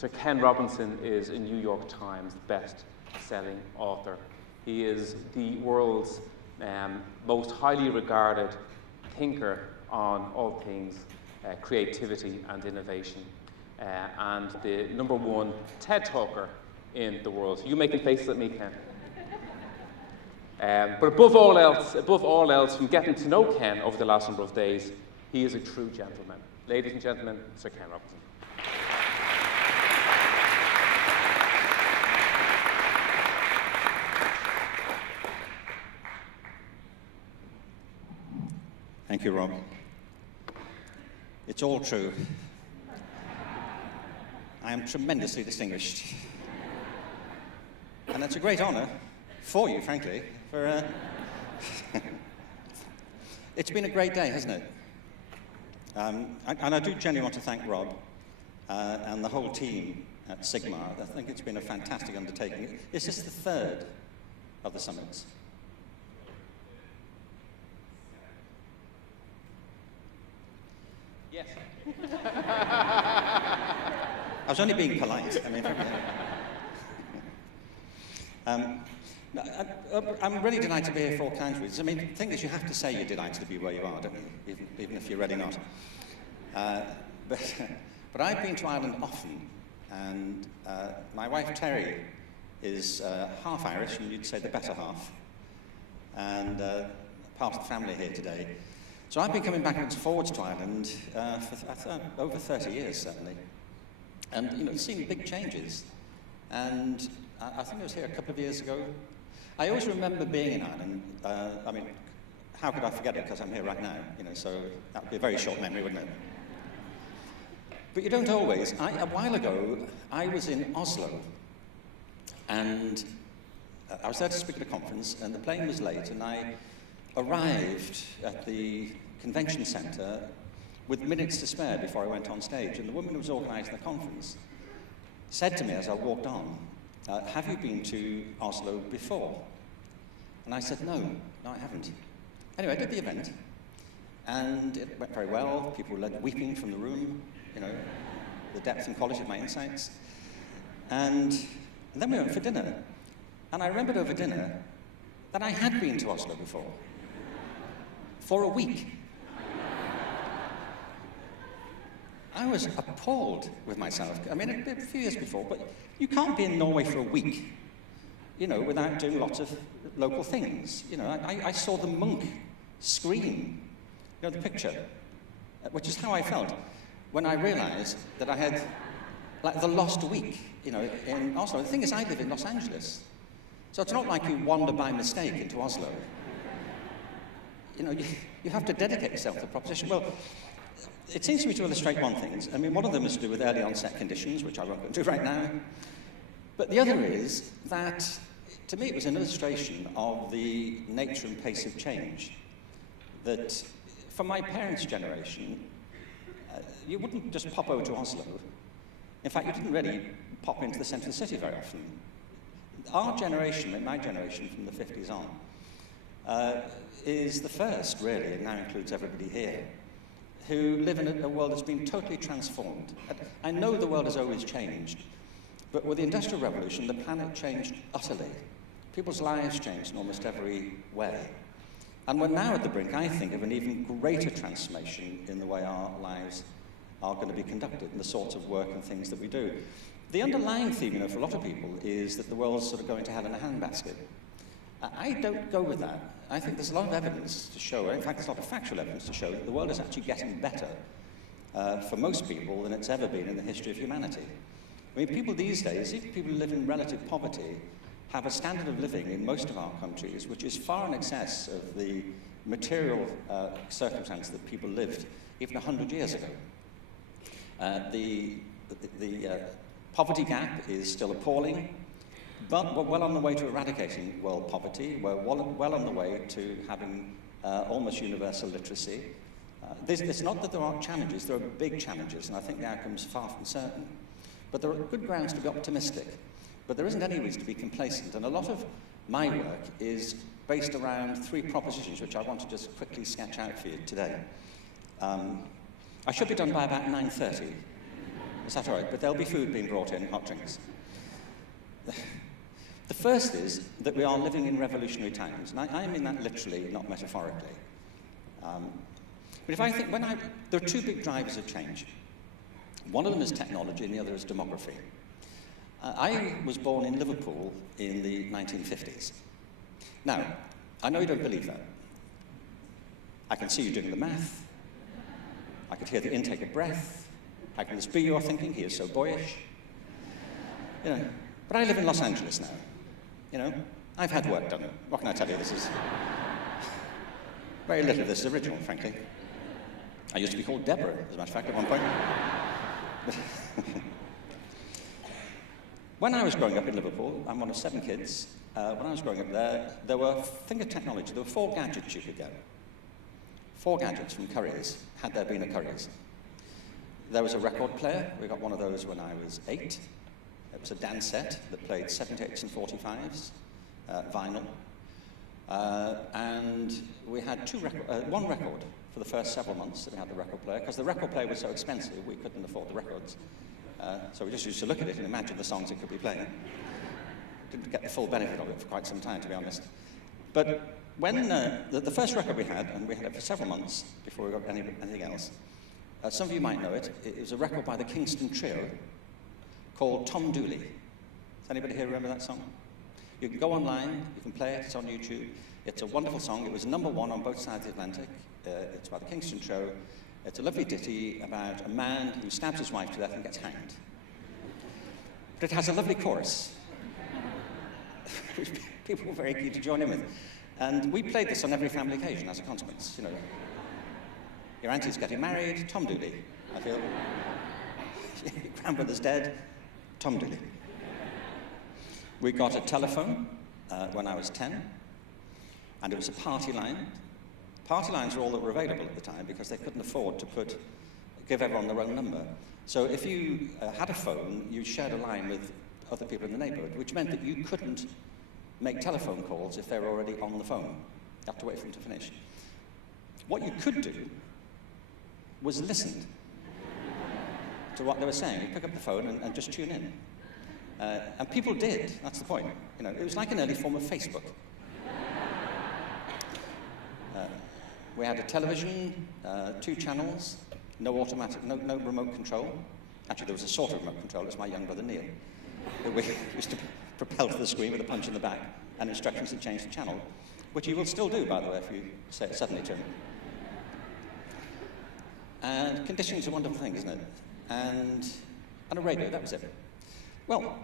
Sir Ken Robinson is a New York Times best-selling author. He is the world's most highly regarded thinker on all things creativity and innovation, and the #1 TED talker in the world. You making faces at me, Ken? But above all else, from getting to know Ken over the last number of days, he is a true gentleman. Ladies and gentlemen, Sir Ken Robinson. Thank you, Rob. It's all true. I am tremendously distinguished. And it's a great honor for you, frankly. It's been a great day, hasn't it? And I do genuinely want to thank Rob and the whole team at Sigma. I think it's been a fantastic undertaking. This is the third of the summits. Yes. I was only being polite. I mean, I'm really delighted to be here for all kinds of reasons. I mean, the thing is, you have to say you're delighted to be where you are, don't you? Even if you're really not. But I've been to Ireland often, and my wife Terry is half Irish, and you'd say the better half, and part of the family here today. So I've been coming backwards and forwards to Ireland for over 30 years, certainly. And, you know, seeing big changes. And I think I was here a couple of years ago. I always remember being in Ireland. I mean, how could I forget it, because I'm here right now, you know, so that would be a very short memory, wouldn't it? But you don't always. A while ago, I was in Oslo, and I was there to speak at a conference, and the plane was late, and I arrived at the convention center with minutes to spare before I went on stage, and the woman who was organising the conference said to me as I walked on, have you been to Oslo before? And I said, no, I haven't. Anyway, I did the event, and it went very well. People were weeping from the room, you know, the depth and quality of my insights. And then we went for dinner, and I remembered over dinner that I had been to Oslo before, for a week. I was appalled with myself. I mean, a few years before, but you can't be in Norway for a week, you know, without doing lots of local things. You know, I saw the monk scream, you know, the picture, which is how I felt when I realized that I had, like, the lost week, you know, in Oslo. The thing is, I live in Los Angeles, so it's not like you wander by mistake into Oslo. You know, you have to dedicate yourself to the proposition. Well, it seems to me to illustrate one thing. I mean, one of them is to do with early onset conditions, which I won't go into right now. But the other is that, to me, it was an illustration of the nature and pace of change. That, for my parents' generation, you wouldn't just pop over to Oslo. In fact, you didn't really pop into the centre of the city very often. Our generation, my generation from the 50s on, is the first, really, and now includes everybody here, who live in a world that's been totally transformed. I know the world has always changed, but with the Industrial Revolution, the planet changed utterly. People's lives changed in almost every way. And we're now at the brink, I think, of an even greater transformation in the way our lives are going to be conducted and the sorts of work and things that we do. The underlying theme, you know, for a lot of people is that the world's sort of going to hell in a handbasket. I don't go with that. I think there's a lot of evidence to show, in fact, there's a lot of factual evidence to show that the world is actually getting better for most people than it's ever been in the history of humanity. I mean, people these days, even people who live in relative poverty, have a standard of living in most of our countries which is far in excess of the material circumstances that people lived even 100 years ago. The poverty gap is still appalling, but we're well on the way to eradicating world poverty. We're well on the way to having almost universal literacy. It's not that there aren't challenges, there are big challenges, and I think the outcome's far from certain. But there are good grounds to be optimistic. But there isn't any reason to be complacent, and a lot of my work is based around three propositions, which I want to just quickly sketch out for you today. I should be done by about 9:30. Is that all right? But there'll be food being brought in, hot drinks. The first is that we are living in revolutionary times, and I mean that literally, not metaphorically. But if I think, there are two big drivers of change. One of them is technology, and the other is demography. I was born in Liverpool in the 1950s. Now, I know you don't believe that. I can see you doing the math. I could hear the intake of breath. How can this be, you're thinking? He is so boyish. You know, but I live in Los Angeles now. You know, I've had work done. What can I tell you? This is very little of this is original, frankly. I used to be called Deborah, as a matter of fact, at one point. When I was growing up in Liverpool, I'm one of 7 kids. When I was growing up there were, think of technology, there were 4 gadgets you could get. 4 gadgets from Currys, had there been a Currys. There was a record player. We got one of those when I was 8. It was a dance set that played 78s and 45s, vinyl. And we had one record for the first several months that we had the record player, because the record player was so expensive, we couldn't afford the records. So we just used to look at it and imagine the songs it could be playing. Didn't get the full benefit of it for quite some time, to be honest. But when the first record we had, and we had it for several months before we got anything else, some of you might know it. It was a record by the Kingston Trio called Tom Dooley. Does anybody here remember that song? You can go online, you can play it, it's on YouTube. It's a wonderful song. It was #1 on both sides of the Atlantic. It's by the Kingston Trio. It's a lovely ditty about a man who stabs his wife to death and gets hanged. But it has a lovely chorus, which people were very keen to join in with. And we played this on every family occasion as a consequence. You know, your auntie's getting married, Tom Dooley, I feel. Your grandmother's dead, Tom Dooley. We got a telephone when I was 10, and it was a party line. Party lines were all that were available at the time because they couldn't afford to give everyone their own number. So if you had a phone, you shared a line with other people in the neighborhood, which meant that you couldn't make telephone calls if they were already on the phone. You have to wait for them to finish. What you could do was listen to what they were saying. You pick up the phone and just tune in. And people did, that's the point. You know, it was like an early form of Facebook. We had a television, 2 channels, no remote control. Actually, there was a sort of remote control. It was my young brother Neil. We used to propel to the screen with a punch in the back and instructions to change the channel, which he will still do, by the way, if you say it suddenly to him. And conditioning is a wonderful thing, isn't it? And a radio, that was it. Well,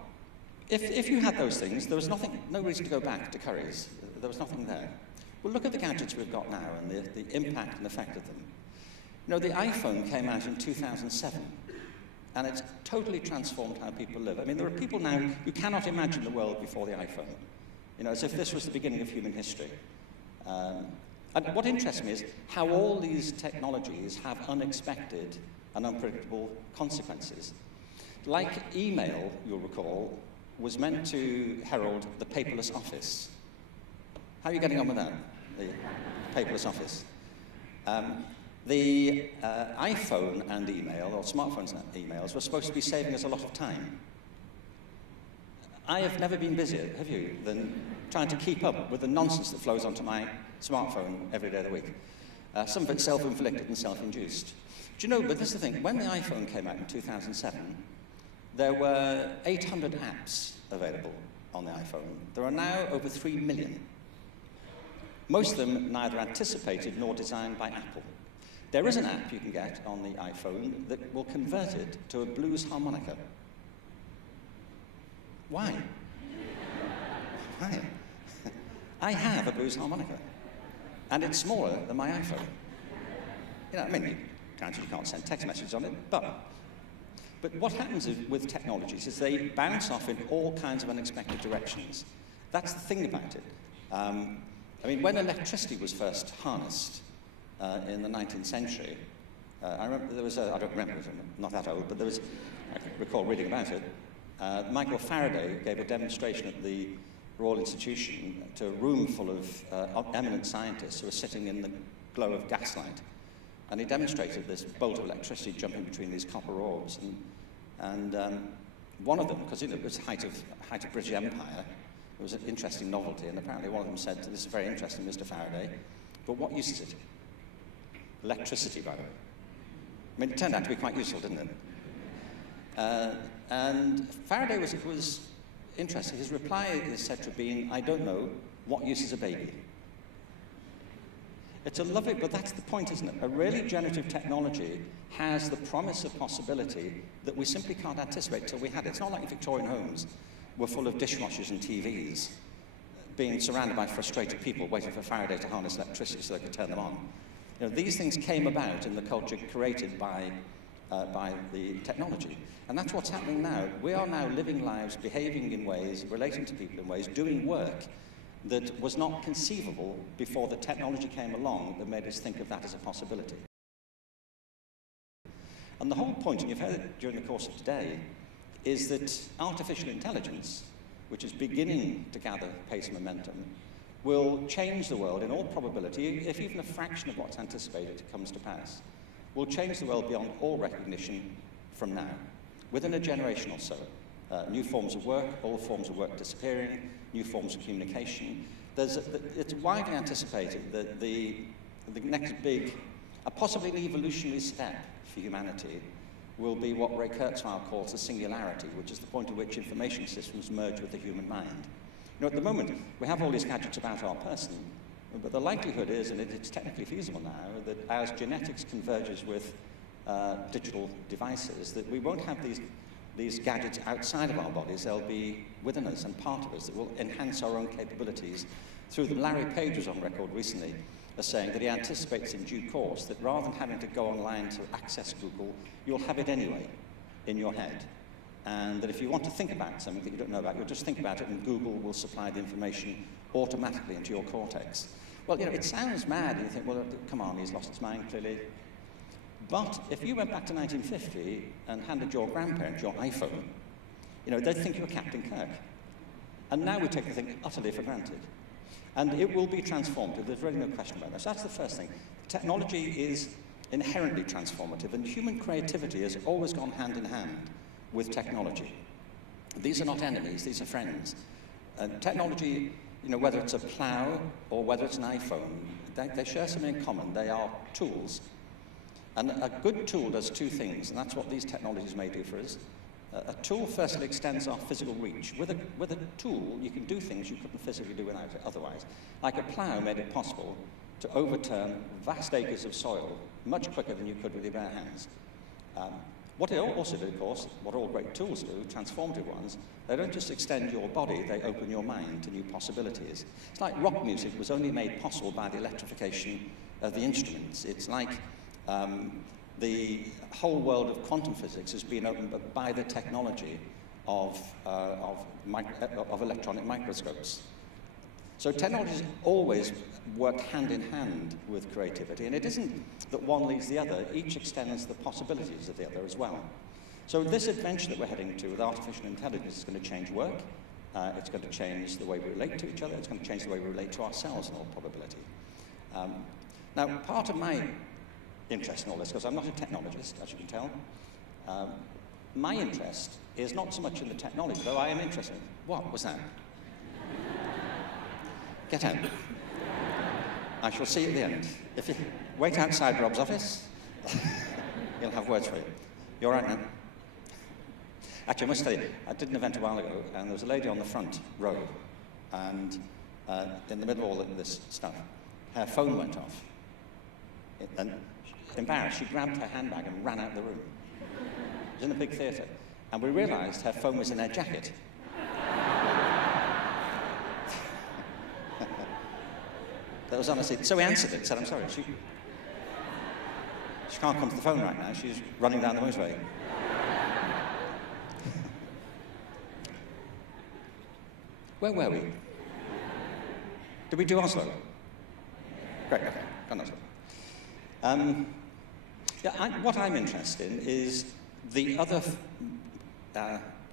if you had those things, there was no reason to go back to Currys. There was nothing there. Well, look at the gadgets we've got now and the impact and effect of them. You know, the iPhone came out in 2007, and it's totally transformed how people live. I mean, there are people now who cannot imagine the world before the iPhone, you know, as if this was the beginning of human history. And what interests me is how all these technologies have unexpected and unpredictable consequences. Like email, you'll recall, was meant to herald the paperless office. How are you getting on with that, the paperless office? The iPhone and email, or smartphones and emails, were supposed to be saving us a lot of time. I have never been busier, have you, than trying to keep up with the nonsense that flows onto my smartphone every day of the week. Some of it self-inflicted and self-induced. Do you know, but this is the thing, when the iPhone came out in 2007, there were 800 apps available on the iPhone. There are now over 3 million. Most of them neither anticipated nor designed by Apple. There is an app you can get on the iPhone that will convert it to a blues harmonica. Why? Why? I have a blues harmonica, and it's smaller than my iPhone. You know, I mean, granted you can't send text messages on it, but what happens with technologies is they bounce off in all kinds of unexpected directions. That's the thing about it. I mean, when electricity was first harnessed in the 19th century, I remember there was I don't remember, I'm not that old, but there was, I can recall reading about it, Michael Faraday gave a demonstration at the Royal Institution to a room full of eminent scientists who were sitting in the glow of gaslight. And he demonstrated this bolt of electricity jumping between these copper orbs. And And one of them, because it was height of British Empire, it was an interesting novelty, and apparently one of them said, "This is very interesting, Mr. Faraday, but what use is it?" Electricity, by the way. I mean, it turned out to be quite useful, didn't it? And Faraday was interesting. His reply is said to have been, "I don't know, what use is a baby?" It's a lovely, but that's the point, isn't it? A really generative technology has the promise of possibility that we simply can't anticipate till we had it. It's not like Victorian homes were full of dishwashers and TVs, being surrounded by frustrated people waiting for Faraday to harness electricity so they could turn them on. You know, these things came about in the culture created by the technology. And that's what's happening now. We are now living lives, behaving in ways, relating to people in ways, doing work that was not conceivable before the technology came along that made us think of that as a possibility. And the whole point, and you've heard it during the course of today, is that artificial intelligence, which is beginning to gather pace and momentum, will change the world in all probability, if even a fraction of what's anticipated comes to pass, will change the world beyond all recognition from now, within a generation or so. New forms of work, all forms of work disappearing, new forms of communication. It's widely anticipated that the next big, possibly an evolutionary step for humanity, will be what Ray Kurzweil calls a singularity, which is the point at which information systems merge with the human mind. You know, at the moment, we have all these gadgets about our person, but the likelihood is, and it's technically feasible now, that as genetics converges with digital devices, that we won't have these gadgets outside of our bodies. They'll be within us and part of us that will enhance our own capabilities through them. Larry Page was on record recently as saying that he anticipates in due course that rather than having to go online to access Google, you'll have it anyway in your head. And that if you want to think about something that you don't know about, you'll just think about it and Google will supply the information automatically into your cortex. Well, you know, it sounds mad, and you think, well, come on, he's lost his mind, clearly. But if you went back to 1950 and handed your grandparents your iPhone, you know, they'd think you were Captain Kirk. And now we take the thing utterly for granted. And it will be transformative. There's really no question about that. So that's the first thing. Technology is inherently transformative, and human creativity has always gone hand in hand with technology. These are not enemies, these are friends. And technology, you know, whether it's a plow or whether it's an iPhone, they share something in common. They are tools. And a good tool does two things, and that's what these technologies may do for us. A tool firstly extends our physical reach. With a tool, you can do things you couldn't physically do without it otherwise. Like a plow made it possible to overturn vast acres of soil much quicker than you could with your bare hands. What it also did, of course, what all great tools do, transformative ones, they don't just extend your body, they open your mind to new possibilities. It's like rock music was only made possible by the electrification of the instruments. It's like the whole world of quantum physics has been opened by the technology of electronic microscopes. So technologies always work hand in hand with creativity, and it isn't that one leads the other. Each extends the possibilities of the other as well. So this adventure that we're heading to with artificial intelligence is going to change work. It's going to change the way we relate to each other. It's going to change the way we relate to ourselves in all probability. Now, part of my interest in all this, because I'm not a technologist, as you can tell, my interest is not so much in the technology, though I am interested. What was that? Get out. I shall see you at the end. If you wait outside Rob's office, he'll have words for you. You're all right now? Actually, I must tell you, I did an event a while ago, and there was a lady on the front row, and in the middle of all this stuff, her phone went off. And embarrassed, she grabbed her handbag and ran out the room. It was in a big theatre, and we realised her phone was in her jacket. That was honestly, so we answered it, said, I'm sorry, she can't come to the phone right now, she's running down the motorway. Where were we? Did we do Oslo? Great, okay, done Oslo. What I'm interested in is the other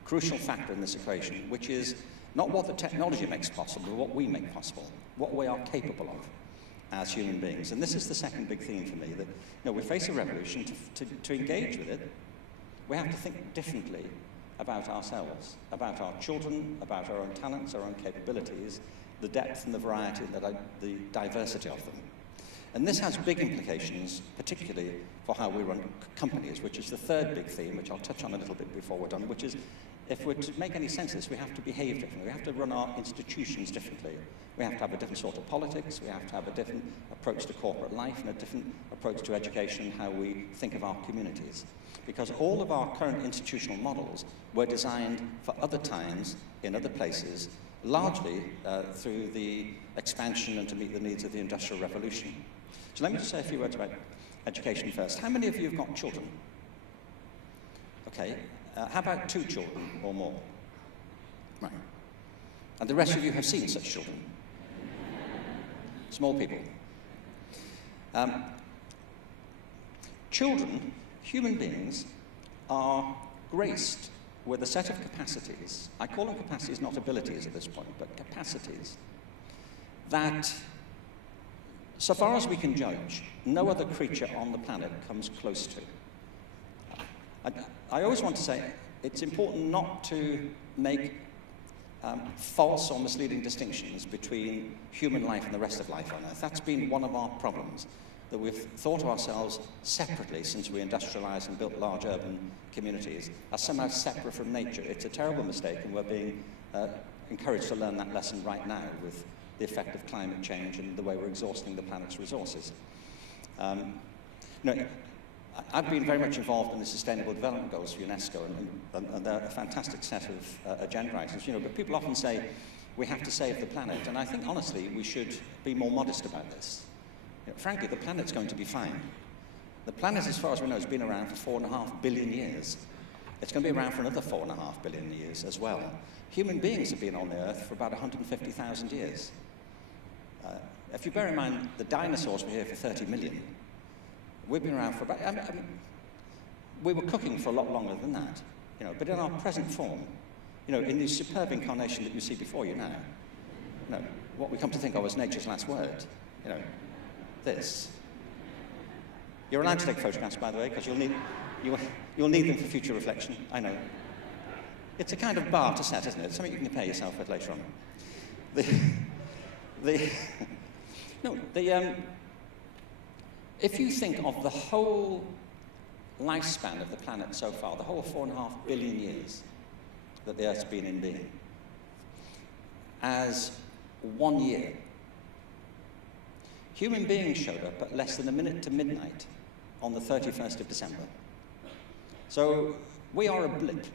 crucial factor in this equation, which is not what the technology makes possible, but what we make possible, what we are capable of as human beings. And this is the second big theme for me, that we face a revolution. To engage with it, We have to think differently about ourselves, about our children, about our own talents, our own capabilities, the depth and the variety, the diversity of them. And this has big implications, particularly for how we run companies, which is the third big theme, which I'll touch on a little bit before we're done, which is, if we're to make any sense of this, we have to behave differently. We have to run our institutions differently. We have to have a different sort of politics. We have to have a different approach to corporate life and a different approach to education, how we think of our communities. Because all of our current institutional models were designed for other times, in other places, largely through the expansion and to meet the needs of the Industrial Revolution. So let me just say a few words about education first. How many of you have got children? Okay. How about 2 children or more? Right. And the rest of you have seen such children? Small people. Children, human beings, are graced with a set of capacities. I call them capacities, not abilities at this point, but capacities that, so far as we can judge, no other creature on the planet comes close to. I always want to say it's important not to make false or misleading distinctions between human life and the rest of life on Earth. That's been one of our problems, that we've thought of ourselves separately since we industrialized and built large urban communities, as somehow separate from nature. It's a terrible mistake, and we're being encouraged to learn that lesson right now with the effect of climate change and the way we're exhausting the planet's resources. I've been very much involved in the Sustainable Development Goals for UNESCO, and they're a fantastic set of agenda items. But people often say, we have to save the planet, and I think, honestly, we should be more modest about this. Frankly, the planet's going to be fine. The planet, as far as we know, has been around for 4.5 billion years. It's going to be around for another 4.5 billion years as well. Human beings have been on the Earth for about 150,000 years. If you bear in mind the dinosaurs were here for 30 million, we've been around for about, we were cooking for a lot longer than that, but in our present form, in the superb incarnation that you see before you now, what we come to think of as nature's last word, this. You're allowed to take photographs, by the way, because you'll need them for future reflection, I know. It's a kind of bar to set, isn't it? It's something you can pay yourself with later on. If you think of the whole lifespan of the planet so far, the whole 4.5 billion years that the Earth's been in being, as 1 year, human beings showed up at less than a minute to midnight on the 31st of December. So we are a blip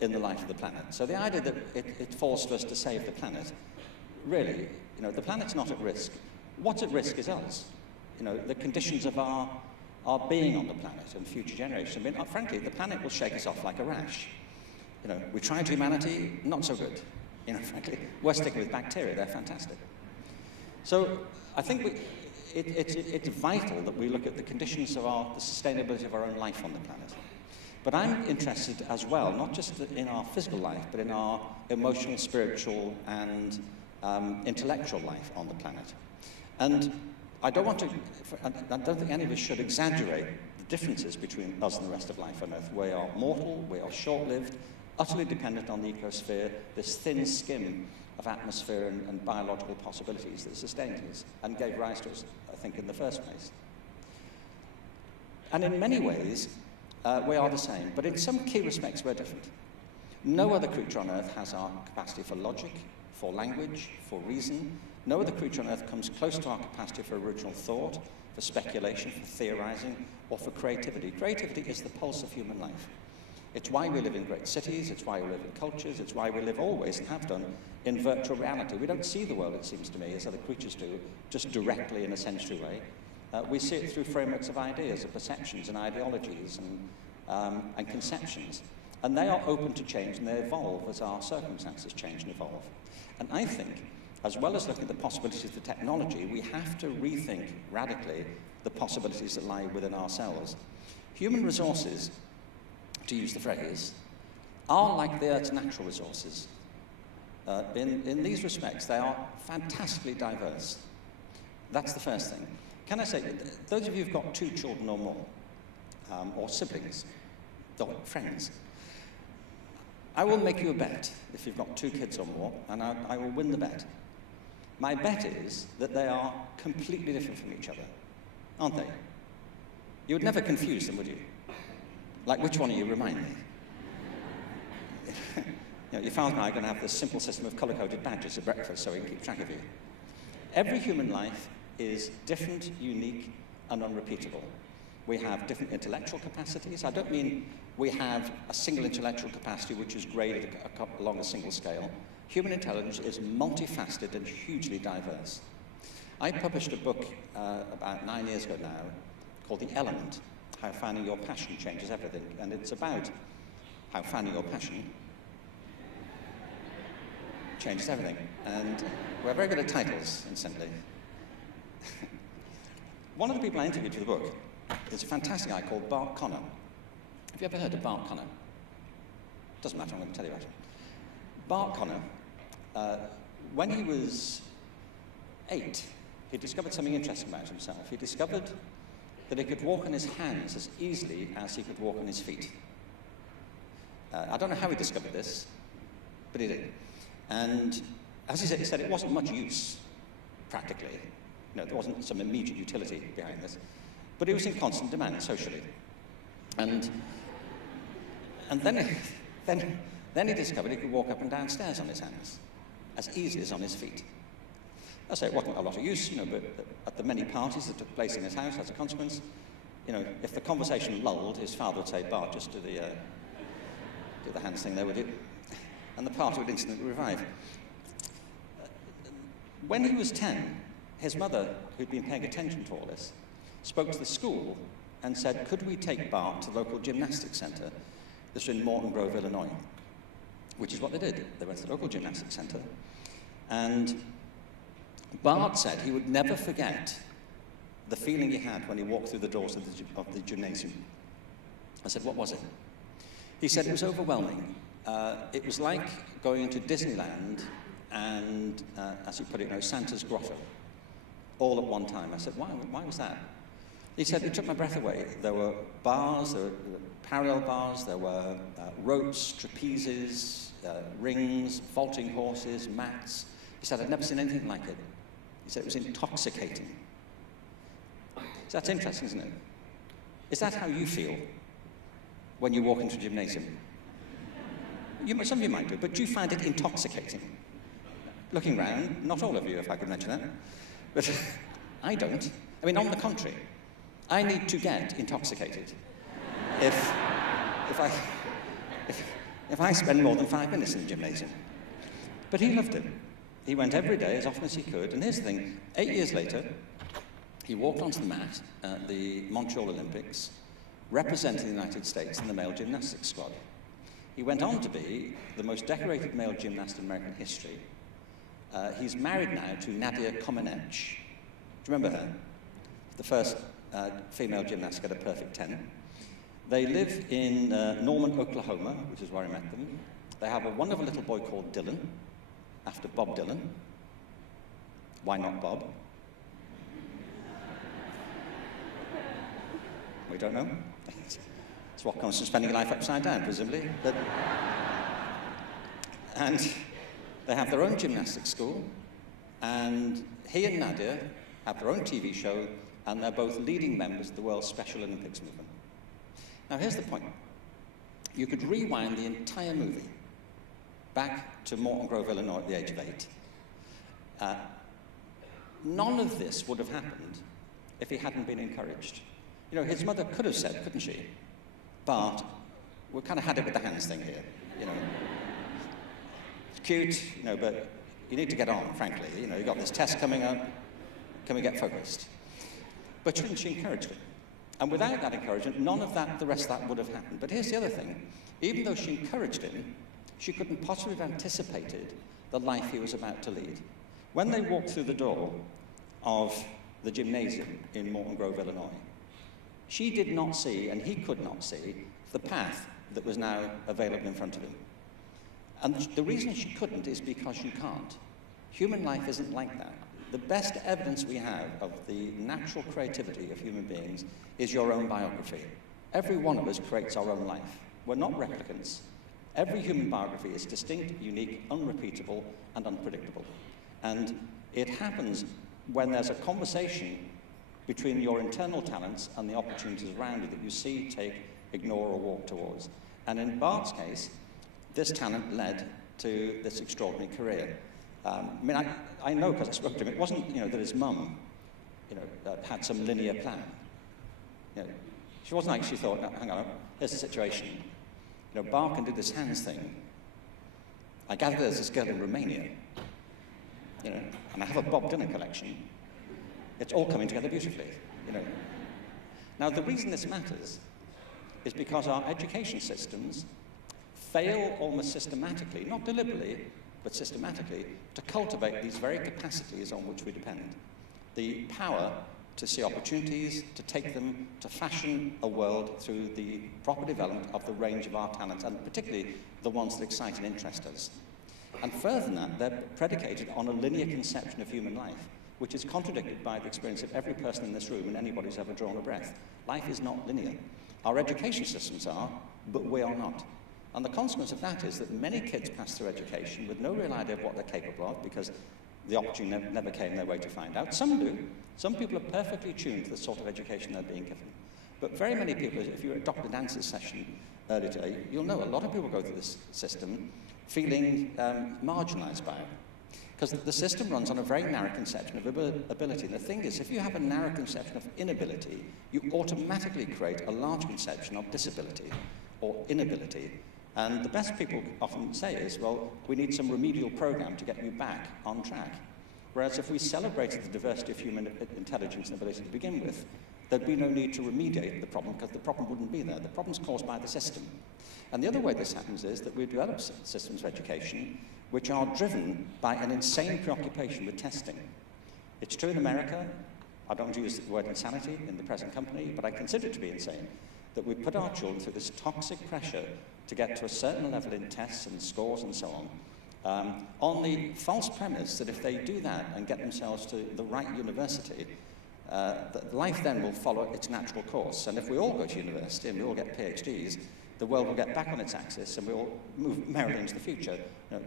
in the life of the planet. So the idea that it falls to us to save the planet, really, the planet's not at risk. What's at risk is us. The conditions of our being on the planet and future generations. Frankly, the planet will shake us off like a rash. We tried humanity, not so good. Frankly, we're sticking with bacteria, they're fantastic. So I think it's vital that we look at the conditions of the sustainability of our own life on the planet. But I'm interested as well, not just in our physical life, but in our emotional, spiritual, and intellectual life on the planet. And I don't think any of us should exaggerate the differences between us and the rest of life on Earth. We are mortal, we are short-lived, utterly dependent on the ecosphere, this thin skim of atmosphere and biological possibilities that sustained us and gave rise to us, I think, in the first place. And in many ways, we are the same, but in some key respects, we're different. No other creature on Earth has our capacity for logic, for language, for reason. No other creature on Earth comes close to our capacity for original thought, for speculation, for theorizing, or for creativity. Creativity is the pulse of human life. It's why we live in great cities, it's why we live in cultures, it's why we live always, and have done, in virtual reality. We don't see the world, it seems to me, as other creatures do, just directly in a sensory way. We see it through frameworks of ideas, of perceptions and ideologies and conceptions. And they are open to change, and they evolve as our circumstances change and evolve. And I think, as well as looking at the possibilities of the technology, we have to rethink radically the possibilities that lie within ourselves. Human resources, to use the phrase, are like the Earth's natural resources. In these respects, they are fantastically diverse. That's the first thing. Can I say, those of you who've got 2 children or more, or siblings, friends. I will make you a bet if you've got 2 kids or more, and I will win the bet. My bet is that they are completely different from each other, aren't they? You would never confuse them, would you? Like, which one of you remind me? Your father and I are going to have this simple system of colour-coded badges at breakfast so we can keep track of you. Every human life is different, unique, and unrepeatable. We have different intellectual capacities. I don't mean we have a single intellectual capacity which is graded along a single scale. Human intelligence is multifaceted and hugely diverse. I published a book about 9 years ago now called The Element, How Finding Your Passion Changes Everything. And it's about how finding your passion changes everything. And we're very good at titles, incidentally. One of the people I interviewed for the book is a fantastic guy called Bart Connor. Have you ever heard of Bart Connor? Doesn't matter, I'm going to tell you about it. Bart Connor, when he was 8, he discovered something interesting about himself. He discovered that he could walk on his hands as easily as he could walk on his feet. I don't know how he discovered this, but he did. And as he said, it wasn't much use, practically. There wasn't some immediate utility behind this. But it was in constant demand socially. And then he discovered he could walk up and down stairs on his hands, as easy as on his feet. I say it wasn't a lot of use, but at the many parties that took place in his house as a consequence, if the conversation lulled, his father would say, "Bart, just do the hands thing there, would you?" And the party would instantly revive. When he was 10, his mother, who'd been paying attention to all this, spoke to the school and said, could we take Bart to the local gymnastics centre? This was in Morton Grove, Illinois, which is what they did. They went to the local gymnastics centre, and Bart said he would never forget the feeling he had when he walked through the doors of the gymnasium. I said, what was it? He said it was overwhelming. It was like going into Disneyland and, as he put it, Santa's grotto, all at one time. I said, why was that? He said, it took my breath away. There were bars, there were parallel bars, there were ropes, trapezes, rings, vaulting horses, mats. He said, I'd never seen anything like it. He said it was intoxicating. So that's interesting, isn't it? Is that how you feel when you walk into a gymnasium? Some of you might do, but do you find it intoxicating? Looking round, not all of you, if I could mention that, but I don't. I mean, on the contrary, I need to get intoxicated if I spend more than 5 minutes in the gymnasium. But he loved it. He went every day as often as he could, and here's the thing, 8 years later, he walked onto the mat at the Montreal Olympics, representing the United States in the male gymnastics squad. He went on to be the most decorated male gymnast in American history. He's married now to Nadia Comaneci. Do you remember her? The first female gymnast to get a perfect 10. They live in Norman, Oklahoma, which is where I met them. They have a wonderful little boy called Dylan, after Bob Dylan. Why not Bob? We don't know. It's what comes from spending life upside down, presumably. And they have their own gymnastics school, and he and Nadia have their own TV show, and they're both leading members of the world's Special Olympics movement. Now, here's the point. You could rewind the entire movie back to Morton Grove, Illinois, at the age of 8. None of this would have happened if he hadn't been encouraged. His mother could have said, couldn't she, Bart, we kind of had it with the hands thing here, It's cute, but you need to get on, frankly. You've got this test coming up. Can we get focused? But shouldn't she encourage him? And without that encouragement, none of that, the rest of that would have happened. But here's the other thing. Even though she encouraged him, she couldn't possibly have anticipated the life he was about to lead. When they walked through the door of the gymnasium in Morton Grove, Illinois, she did not see, and he could not see, the path that was now available in front of him. And the reason she couldn't is because you can't. Human life isn't like that. The best evidence we have of the natural creativity of human beings is your own biography. Every one of us creates our own life. We're not replicants. Every human biography is distinct, unique, unrepeatable, and unpredictable. And it happens when there's a conversation between your internal talents and the opportunities around you that you see, take, ignore, or walk towards. And in Bart's case, this talent led to this extraordinary career. I know because I spoke to him, it wasn't that his mum had some linear plan. She wasn't like she thought, no, hang on, here's the situation. Bart can do this hands thing. I gather there's this girl in Romania, and I have a Bob Dylan collection. It's all coming together beautifully, Now, the reason this matters is because our education systems fail almost systematically, not deliberately, but systematically, to cultivate these very capacities on which we depend. The power to see opportunities, to take them, to fashion a world through the proper development of the range of our talents, and particularly the ones that excite and interest us. And further than that, they're predicated on a linear conception of human life, which is contradicted by the experience of every person in this room and anybody who's ever drawn a breath. Life is not linear. Our education systems are, but we are not. And the consequence of that is that many kids pass through education with no real idea of what they're capable of, because the opportunity never came their way to find out. Some do. Some people are perfectly tuned to the sort of education they're being given. But very many people, if you were at Dr. Dance's session earlier today, you'll know a lot of people go through this system feeling marginalized by it. Because the system runs on a very narrow conception of ability. And the thing is, if you have a narrow conception of inability, you automatically create a large conception of disability or inability. And the best people often say is, well, we need some remedial program to get you back on track. Whereas if we celebrated the diversity of human intelligence and ability to begin with, there'd be no need to remediate the problem, because the problem wouldn't be there. The problem's caused by the system. And the other way this happens is that we develop systems of education which are driven by an insane preoccupation with testing. It's true in America. I don't use the word insanity in the present company, but I consider it to be insane, that we put our children through this toxic pressure to get to a certain level in tests and scores and so on the false premise that if they do that and get themselves to the right university, that life then will follow its natural course. And if we all go to university and we all get PhDs, the world will get back on its axis and we'll move merrily into the future,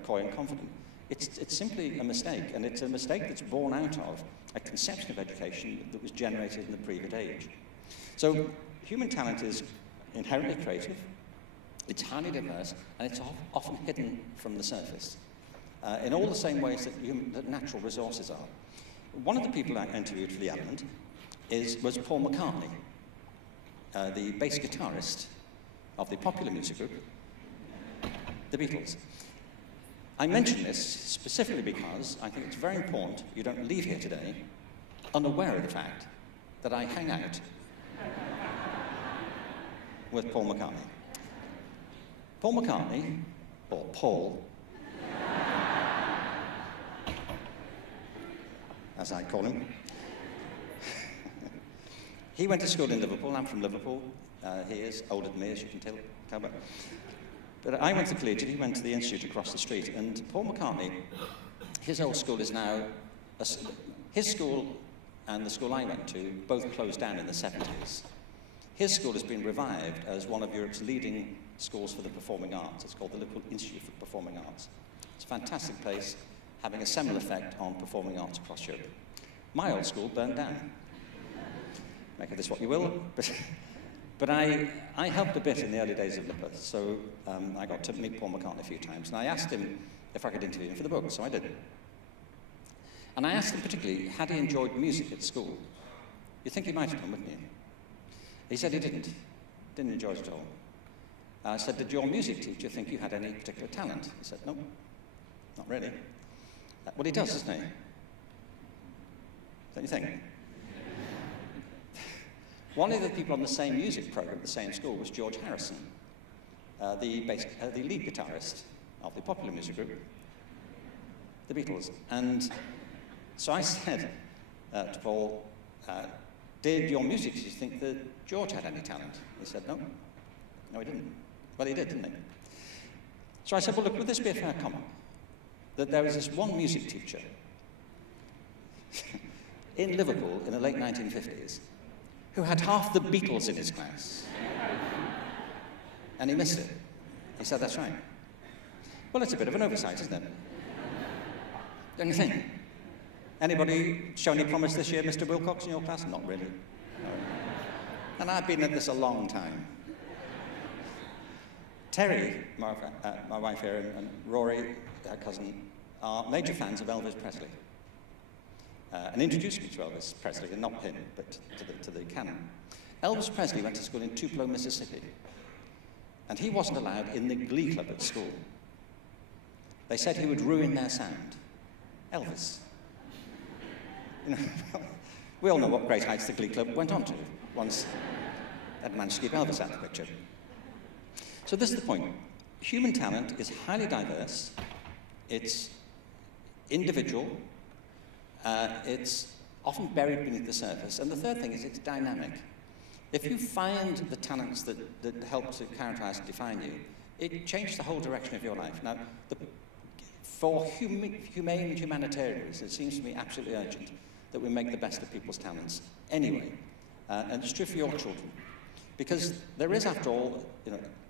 coy and confident. It's simply a mistake, and it's a mistake that's born out of a conception of education that was generated in the previous age. So human talent is inherently creative, it's highly diverse, and it's often hidden from the surface, in all the same ways that natural resources are. One of the people I interviewed for The Element was Paul McCartney, the bass guitarist of the popular music group, the Beatles. I mention this specifically because I think it's very important you don't leave here today unaware of the fact that I hang out with Paul McCartney. Paul McCartney, or Paul, as I call him, he went to school in Liverpool. I'm from Liverpool. He is older than me, as you can tell. But I went to collegiate, he went to the institute across the street, and Paul McCartney, his old school is now, his school and the school I went to both closed down in the 70s. His school has been revived as one of Europe's leading schools for the performing arts. It's called the Liverpool Institute for Performing Arts. It's a fantastic place, having a seminal effect on performing arts across Europe. My old school burned down. Make of this what you will, but I helped a bit in the early days of LIPA, so I got to meet Paul McCartney a few times, and I asked him if I could interview him for the book, so I did. And I asked him particularly, had he enjoyed music at school? You'd think he might have done, wouldn't you? He said he didn't enjoy it at all. I said, did your music teacher think you had any particular talent? He said, no, not really. Well, he does, doesn't he? Don't you think? One of the people on the same music program at the same school was George Harrison, the lead guitarist of the popular music group, the Beatles. And so I said to Paul, did your music teacher think that George had any talent? He said, no. No, he didn't. Well, he did, didn't he? So I said, well, look, would this be a fair comment? That there was this one music teacher in Liverpool in the late 1950s who had half the Beatles in his class. And he missed it. He said, that's right. Well, it's a bit of an oversight, isn't it? Don't you think? Anybody show any promise this year, Mr. Wilcox, in your class? Not really. No. And I've been at this a long time. Terry, my wife here, and Rory, her cousin, are major fans of Elvis Presley. And introduced me to Elvis Presley, and not him, but to the canon. Elvis Presley went to school in Tupelo, Mississippi. And he wasn't allowed in the glee club at school. They said he would ruin their sound. Elvis. You know, we all know what great heights the glee club went on to once they'd managed to keep Elvis out of the picture. So this is the point. Human talent is highly diverse. It's individual. It's often buried beneath the surface. And the third thing is it's dynamic. If you find the talents that help to characterize and define you, it changes the whole direction of your life. Now, for humane and humanitarian reasons, it seems to me absolutely urgent that we make the best of people's talents anyway. And it's true for your children. Because there is, after all,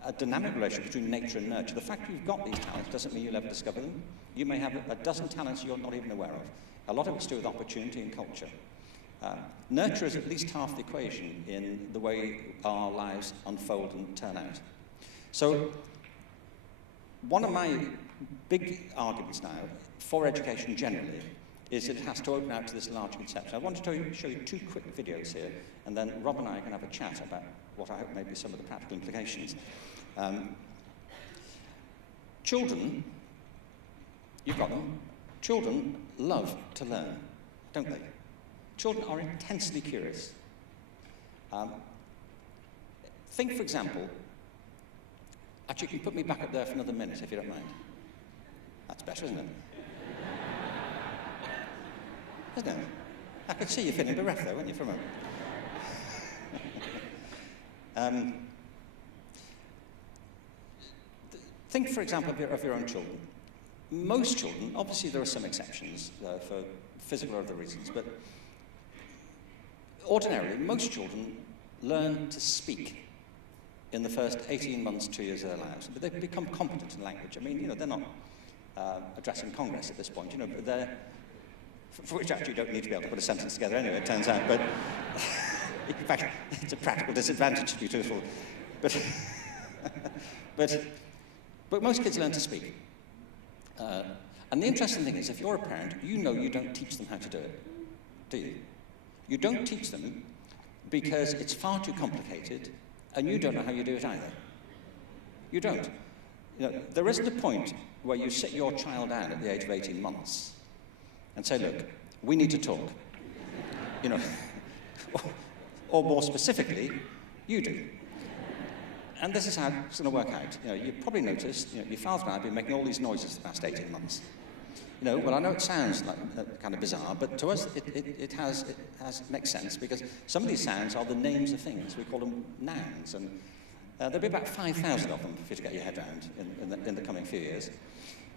a dynamic relationship between nature and nurture. The fact you've got these talents doesn't mean you'll ever discover them. You may have a dozen talents you're not even aware of. A lot of it's to do with opportunity and culture. Nurture is at least half the equation in the way our lives unfold and turn out. So, one of my big arguments now for education generally is that it has to open out to this large conception. I want to show you two quick videos here, and then Rob and I can have a chat about what I hope may be some of the practical implications. Children, you've got them, children love to learn, don't they? Children are intensely curious. Think, for example, actually, you can put me back up there for another minute, if you don't mind. That's better, isn't it? Isn't it? I could see you feeling bereft there, weren't you, for a moment? Think, for example, of your own children. Most children, obviously there are some exceptions for physical or other reasons, but ordinarily, most children learn to speak in the first 18 months, 2 years of their lives. But they become competent in language. I mean, they're not addressing Congress at this point, but they're, for which actually you don't need to be able to put a sentence together anyway, it turns out. But in fact, it's a practical disadvantage to be truthful. But most kids learn to speak. And the interesting thing is, if you're a parent, you don't teach them how to do it, do you? You don't teach them because it's far too complicated, and you don't know how you do it either. You don't. There isn't a point where you sit your child down at the age of 18 months and say, look, we need to talk. Or more specifically, you do. And this is how it's going to work out. You probably noticed, your father and I have been making all these noises the past 18 months. Well, I know it sounds like kind of bizarre, but to us it makes sense, because some of these sounds are the names of things. We call them nouns, and there'll be about 5,000 of them for you to get your head around in the coming few years.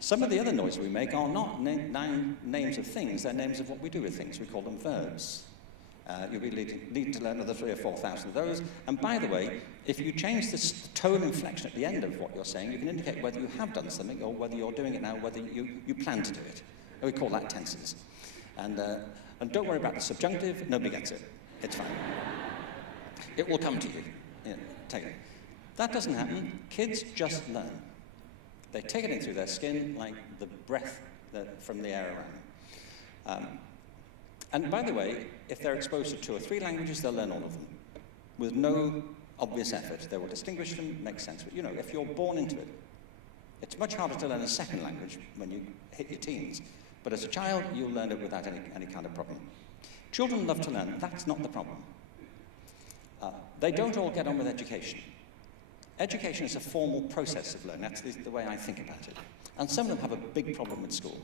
Some of the other noises we make are not names of things, they're names of what we do with things. We call them verbs. You'll be need to learn another 3,000 or 4,000 of those. And by the way, if you change the tone inflection at the end of what you're saying, you can indicate whether you have done something or whether you're doing it now, whether you plan to do it. And we call that tenses. And don't worry about the subjunctive, nobody gets it. It's fine. It will come to you. Take it. That doesn't happen. Kids just learn. They take it in through their skin like the breath from the air around. And by the way, if they're exposed to 2 or 3 languages, they'll learn all of them with no obvious effort. They will distinguish them, make sense. But if you're born into it, it's much harder to learn a second language when you hit your teens. But as a child, you'll learn it without any kind of problem. Children love to learn. That's not the problem. They don't all get on with education. Education is a formal process of learning. That's the way I think about it. And some of them have a big problem with school.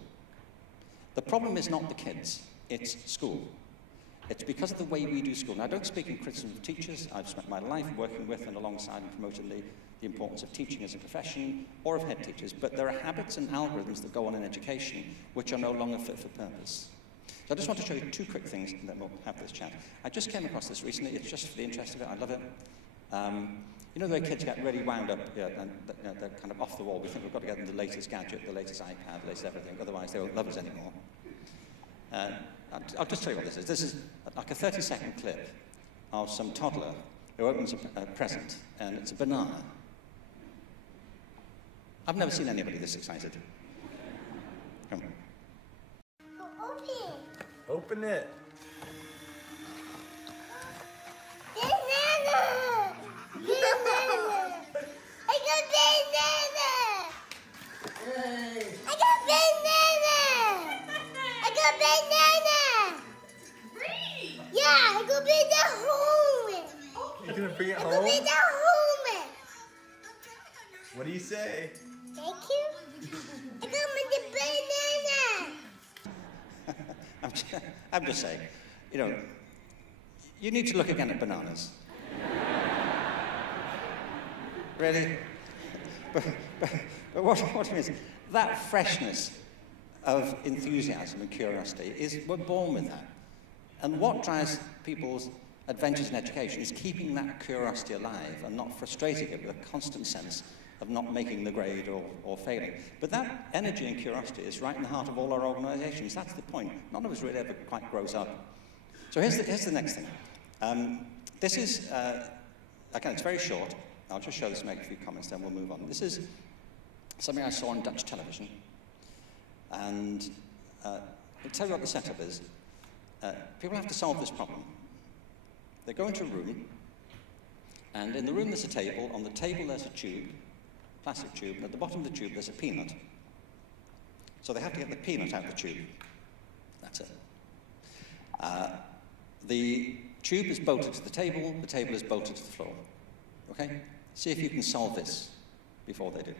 The problem is not the kids. It's school. It's because of the way we do school. Now, I don't speak in criticism of teachers. I've spent my life working with and alongside and promoting the importance of teaching as a profession, or of head teachers. But there are habits and algorithms that go on in education which are no longer fit for purpose. So I just want to show you 2 quick things, and then we'll have this chat. I just came across this recently. It's just for the interest of it. I love it. You know the way kids get really wound up, and they're kind of off the wall. We think we've got to get them the latest gadget, the latest iPad, the latest everything, otherwise they won't love us anymore. I'll just tell you what this is. This is like a 30-second clip of some toddler who opens a present, and it's a banana. I've never seen anybody this excited. Come on. Open it. Banana! Banana! I got banana! Yay! I got banana! I got banana! Really? Yeah, I got banana home! You're gonna bring it I got home? banana home! What do you say? Thank you. I got my banana! I'm just saying, you know, you need to look again at bananas. Really? But what I mean is, that freshness of enthusiasm and curiosity we're born with that. And what drives people's adventures in education is keeping that curiosity alive and not frustrating it with a constant sense of not making the grade or failing. But that energy and curiosity is right in the heart of all our organisations. That's the point. None of us really ever quite grows up. So here's the next thing. This is, again, it's very short. I'll just show this, make a few comments, then we'll move on. This is something I saw on Dutch television. And I'll tell you what the setup is. People have to solve this problem. They go into a room, and in the room there's a table. On the table there's a tube, plastic tube, and at the bottom of the tube there's a peanut. So they have to get the peanut out of the tube. That's it. The tube is bolted to the table is bolted to the floor. Okay? See if you can solve this before they do.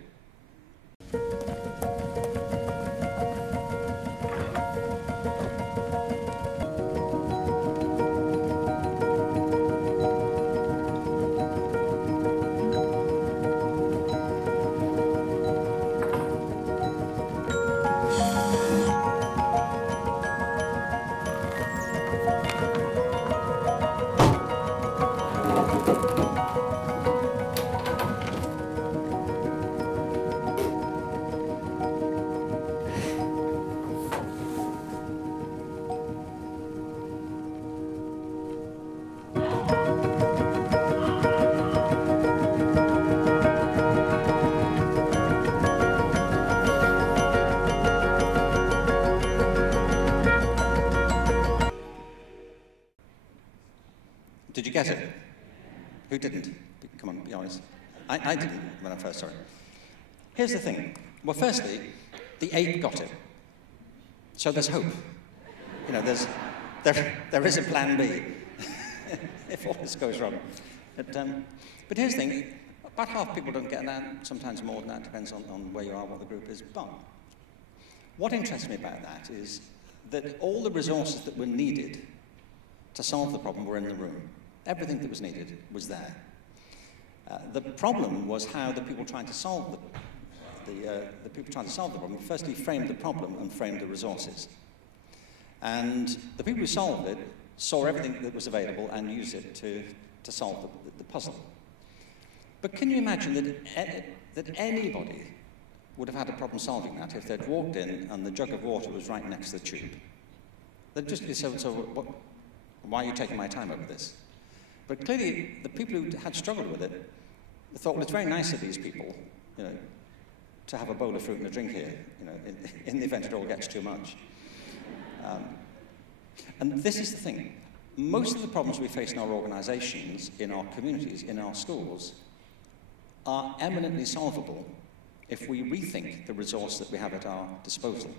Did you get it? Who didn't? Come on, be honest. I didn't when I first saw it. Here's the thing. Well, firstly, the ape got it. So there's hope. You know, there is a plan B if all this goes wrong. But here's the thing. About half people don't get that, sometimes more than that, depends on where you are, what the group is. But what interests me about that is that all the resources that were needed to solve the problem were in the room. Everything that was needed was there. The problem was how the people trying to solve the problem firstly framed the problem and framed the resources. And the people who solved it saw everything that was available and used it to solve the puzzle. But can you imagine that anybody would have had a problem solving that if they'd walked in and the jug of water was right next to the tube? They'd just be so why are you taking my time over this? But clearly, the people who had struggled with it thought, well, it's very nice of these people, you know, to have a bowl of fruit and a drink here, you know, in the event it all gets too much. And this is the thing. Most of the problems we face in our organisations, in our communities, in our schools, are eminently solvable if we rethink the resource that we have at our disposal.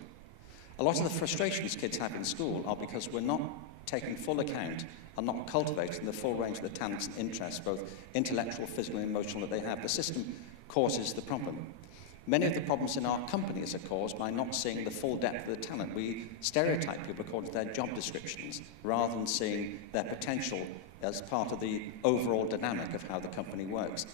A lot of the frustrations kids have in school are because we're not taking full account and not cultivating the full range of the talents and interests, both intellectual, physical, and emotional, that they have. The system causes the problem. Many of the problems in our companies are caused by not seeing the full depth of the talent. We stereotype people according to their job descriptions, rather than seeing their potential as part of the overall dynamic of how the company works.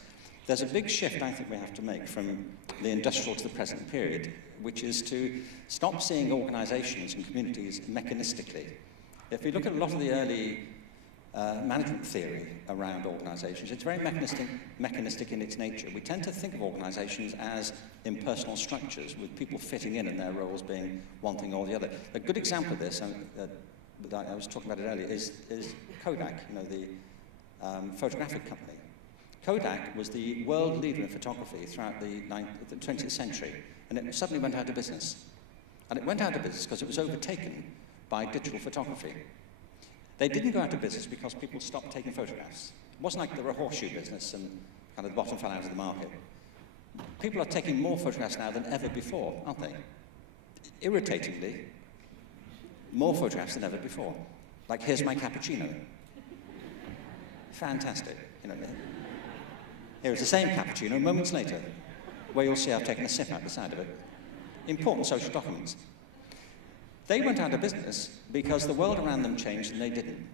There's a big shift, I think, we have to make from the industrial to the present period, which is to stop seeing organisations and communities mechanistically. If we look at a lot of the early management theory around organizations. It's very mechanistic in its nature. We tend to think of organizations as impersonal structures, with people fitting in and their roles being one thing or the other. A good example of this, I was talking about it earlier, is Kodak, you know, the photographic company. Kodak was the world leader in photography throughout the 20th century, and it suddenly went out of business. And it went out of business because it was overtaken by digital photography. They didn't go out of business because people stopped taking photographs. It wasn't like they were a horseshoe business and kind of the bottom fell out of the market. People are taking more photographs now than ever before, aren't they? Irritatingly, more photographs than ever before. Like, here's my cappuccino. Fantastic. You know, here's the same cappuccino moments later, where you'll see I've taken a sip out the side of it. Important social documents. They went out of business because the world around them changed and they didn't.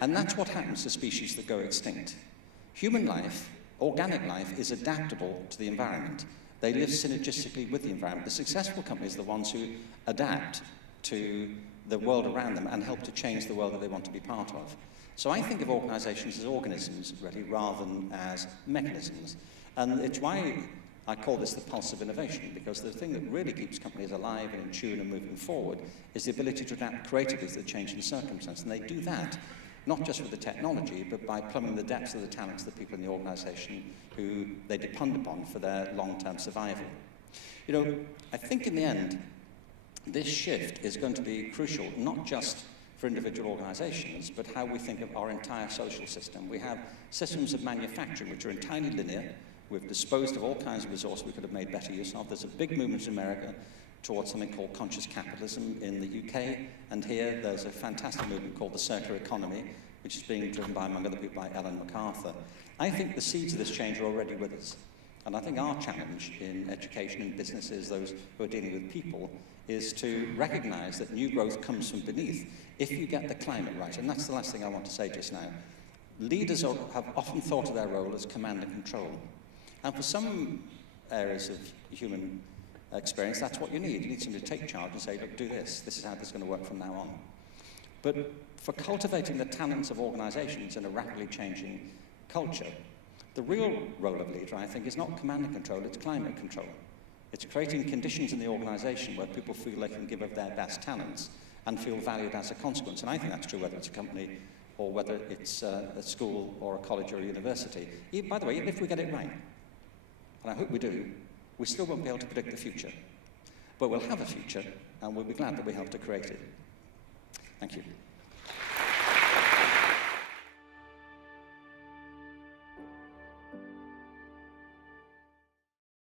And that's what happens to species that go extinct. Human life, organic life, is adaptable to the environment. They live synergistically with the environment. The successful companies are the ones who adapt to the world around them and help to change the world that they want to be part of. So I think of organizations as organisms, really, rather than as mechanisms. And it's why I call this the pulse of innovation, because the thing that really keeps companies alive and in tune and moving forward is the ability to adapt creatively to the changing circumstances. And they do that not just with the technology, but by plumbing the depths of the talents of the people in the organization who they depend upon for their long-term survival. You know, I think in the end, this shift is going to be crucial, not just for individual organizations, but how we think of our entire social system. We have systems of manufacturing which are entirely linear. We've disposed of all kinds of resources we could have made better use of. There's a big movement in America towards something called conscious capitalism in the UK, and here there's a fantastic movement called the circular economy, which is being driven by, among other people, by Ellen MacArthur. I think the seeds of this change are already with us. And I think our challenge in education and businesses, those who are dealing with people, is to recognize that new growth comes from beneath if you get the climate right. And that's the last thing I want to say just now. Leaders have often thought of their role as command and control. And for some areas of human experience, that's what you need. You need somebody to take charge and say, look, do this. This is how this is going to work from now on. But for cultivating the talents of organizations in a rapidly changing culture, the real role of leader, I think, is not command and control, it's climate control. It's creating conditions in the organization where people feel they can give of their best talents and feel valued as a consequence. And I think that's true whether it's a company or whether it's a school or a college or a university. By the way, even if we get it right, and I hope we do, we still won't be able to predict the future. But we'll have a future, and we'll be glad that we helped to create it. Thank you.